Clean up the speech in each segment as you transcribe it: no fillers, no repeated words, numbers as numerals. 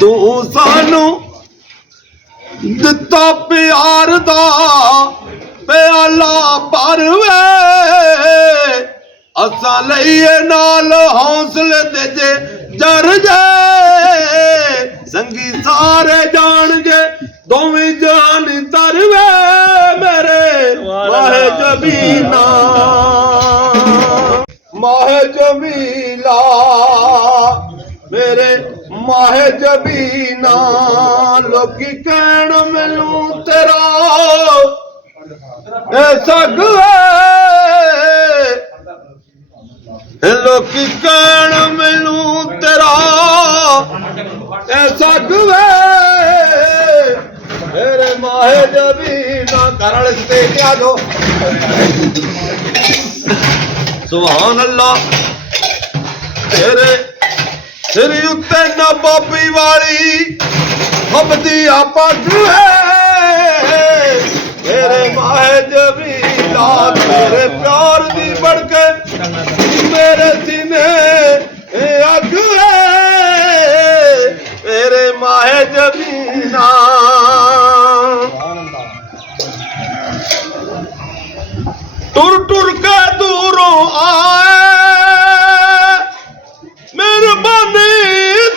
तू सानू दिता प्यार दा प्याला भर वे असा लईए नाल हौसले दे जे जर जे संगी सारे जान जे दोवें जान तरवे मेरे माहे जमीना माहे जमीला मेरे माहे जबीना लोकी कहण मैनू तेरा सग लोकी कहण मैनू तेरा सग मेरे माहे जबीना करल से क्या दो सुभान अल्लाह तेरे सिर उत्ते नबाबी वाली हबदी पग है मेरे माहे जमीला मेरे प्यार दी बढ़के मेरे सीने अग है मेरे माहे जमीला टुर टुर के दूरों आए मेहरबानी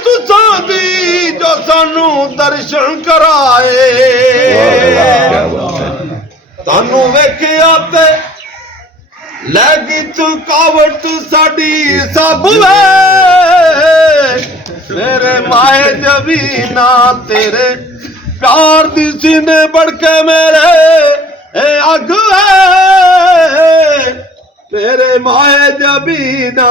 तुसां दी जो सानू दर्शन कराए तानू वेखिया ते लगी थकावट साडी सब वे मेरे माहे जबीना तेरे प्यार दी सीने बढ़के मेरे अग है तेरे माहे जबीना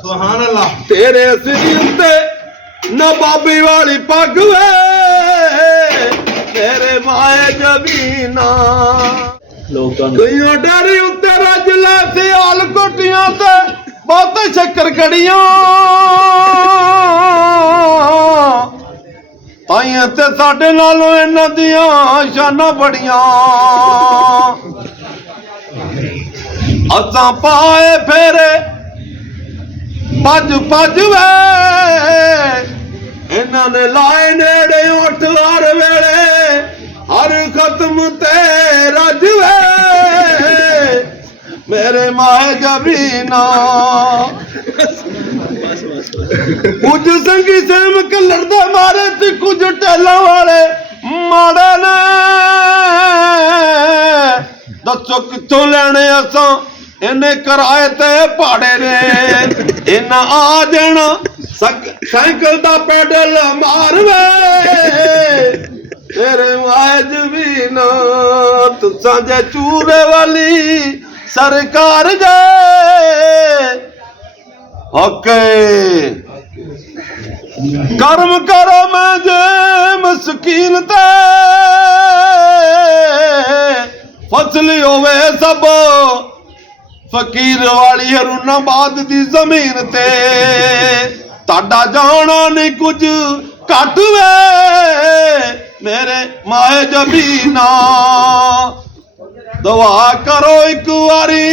सुभान अल्लाह तेरे सिर उत्ते नबाबी वाली पग वे तेरे माहे जबीना कईयां डरी उत्ते रज लै सियाल कोटियां ते बहुत शक्कर कड़ियां ताइयां ते साडे नालों इन्हां दियां शानां बड़ियां असां पाए फेरे भज भज वे इन्हां ने लाए नेड़े उठ हर वेले हर खत्म ते रज वे मेरे माहे जबीना कुछ संगी सेम कलर दे मारे ते कुछ टेलां वाले माड़े ने दसो कित्थों लैने असां इन्हें कराए ते भाड़े ने इन्ना आ जाना साइकिल दा पैडल मार वे तेरे माहे जबीना तुसां जे चूरे वाली सरकार जे ओके कर्म करो मैं जे मस्कीन ते फसली होवे सब फकीर वाली हरुणाबाद दी जमीन ते ताड़ा जाना नहीं कुछ घट वे मेरे माहे जबीना दुआ करो एक बारी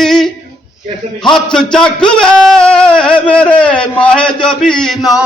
हाथ चक वे मेरे माहे जबीना।